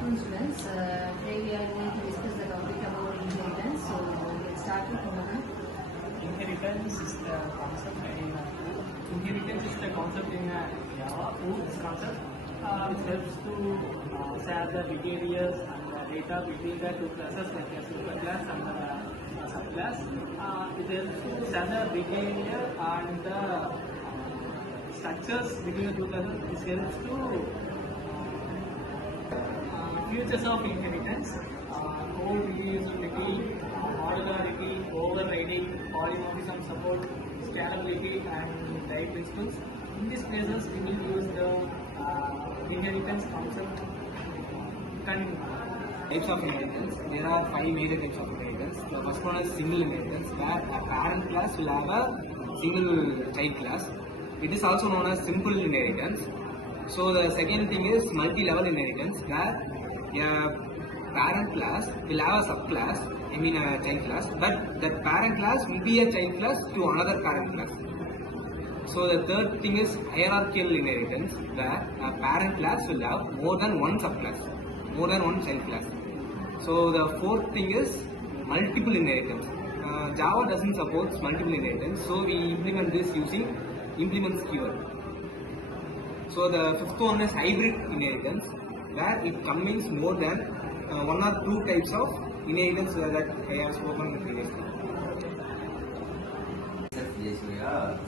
afternoon, students. Today we are going to discuss the topic about inheritance. So we'll get started from here. Inheritance is the concept in Java. This concept which helps to share the behaviors and the data between the two classes like a superclass and the subclass. It helps to share the behavior and the structures between the two classes. This helps to features of inheritance, code reusability, modularity, overriding, polymorphism support, scalability, and type principles. In these places, we will use the inheritance concept. Types of inheritance. There are 5 major types of inheritance. The first one is single inheritance, where a parent class will have a single child class. It is also known as simple inheritance. So the second thing is multi-level inheritance, where a parent class will have a subclass, a child class, but that parent class will be a child class to another parent class. So the third thing is hierarchical inheritance, where a parent class will have more than one subclass, more than one child class. So the fourth thing is multiple inheritance. Java doesn't support multiple inheritance, so we implement this using implements keyword. So the fifth one is hybrid inheritance, where it combines more than one or two types of inheritance that I have spoken previously.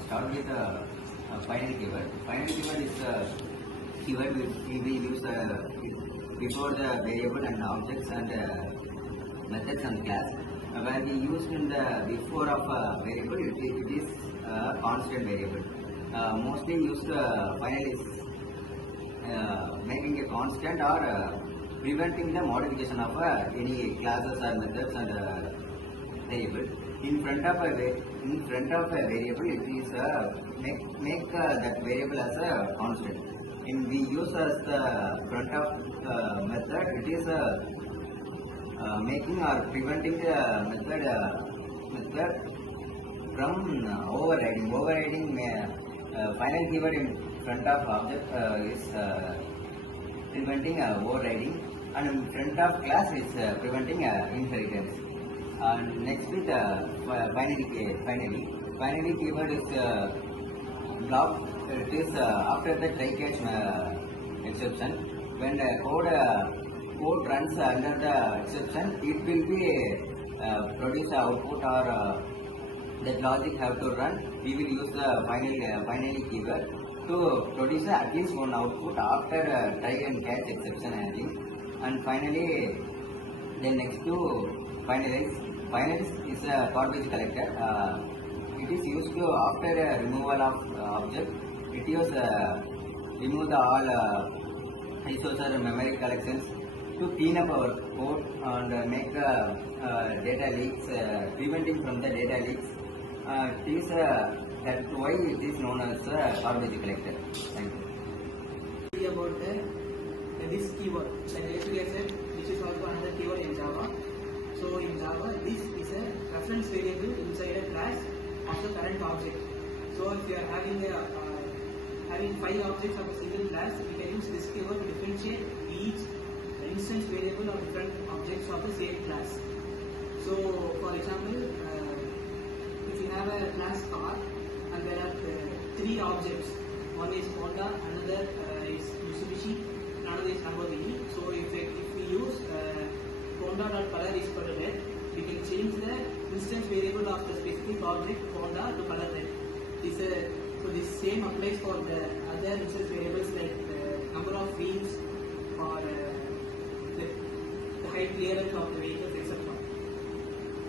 Start with a binary keyword. Binary keyword is a keyword which we use before the variable and objects and methods and class. Where we use in the before of a variable, it is a constant variable. Mostly used binary is making a constant or preventing the modification of any classes or methods and variable. In front of a variable, it is make that variable as a constant. In we use as the front of method, it is making or preventing the method from overriding. Overriding final keyword in front of object is preventing overriding, and in front of class is preventing inheritance. And next with binary keyword is block. It is after the try catch exception. When the code runs under the exception, it will be produce output or that logic have to run. We will use the binary keyword to produce at least one output after try and catch exception, I think. And finally, then next to finalize. Finalize is a garbage collector. It is used to after removal of object. It is remove the all resource or memory collections to clean up our code and make data leaks, preventing from the data leaks. It is that's why it is known as garbage collector. Thank you. About this keyword, like I said, which is also another keyword in Java. So in Java, this is a reference variable inside a class of the current object. So if you are having 5 objects of a single class, we can use this keyword to differentiate each instance variable of different objects of the same class. So for example, if you have a class car and there are 3 objects, one is Honda, another is Mitsubishi, another is Lamborghini. So if we use Honda.color is color red, we can change the instance variable of the specific object Honda to color red. So this same applies for the other instance variables like number of wheels or the height clearance of the vehicles, etc.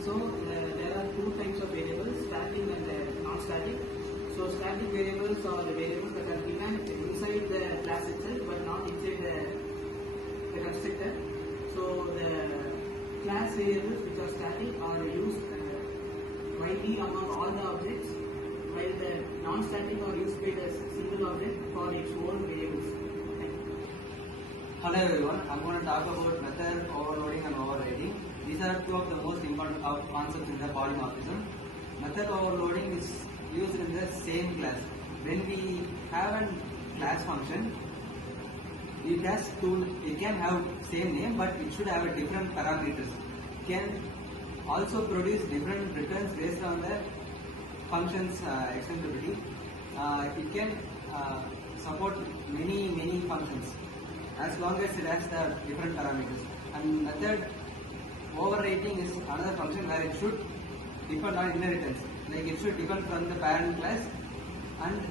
So there are 2 types of variables, static and non-static. So static variables are the variables that are given inside the class itself but not inside the constructor. So the class variables which are static are used widely among all the objects, while the non-static are used by the single object for its own variables. Hello everyone, I'm going to talk about method overloading and overriding. These are 2 of the most important concepts in the polymorphism. Method overloading is used in the same class. When we have a class function, it can have same name, but it should have a different parameters. It can also produce different returns based on the functions extensibility. It can support many functions as long as it has the different parameters. And method overwriting is another function where it should depend on inheritance. Like it should depend from the parent class, and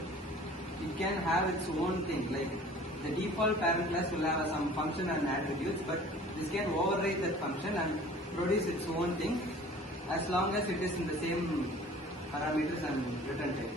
it can have its own thing. Like the default parent class will have some function and attributes, but this can override that function and produce its own thing as long as it is in the same parameters and return type.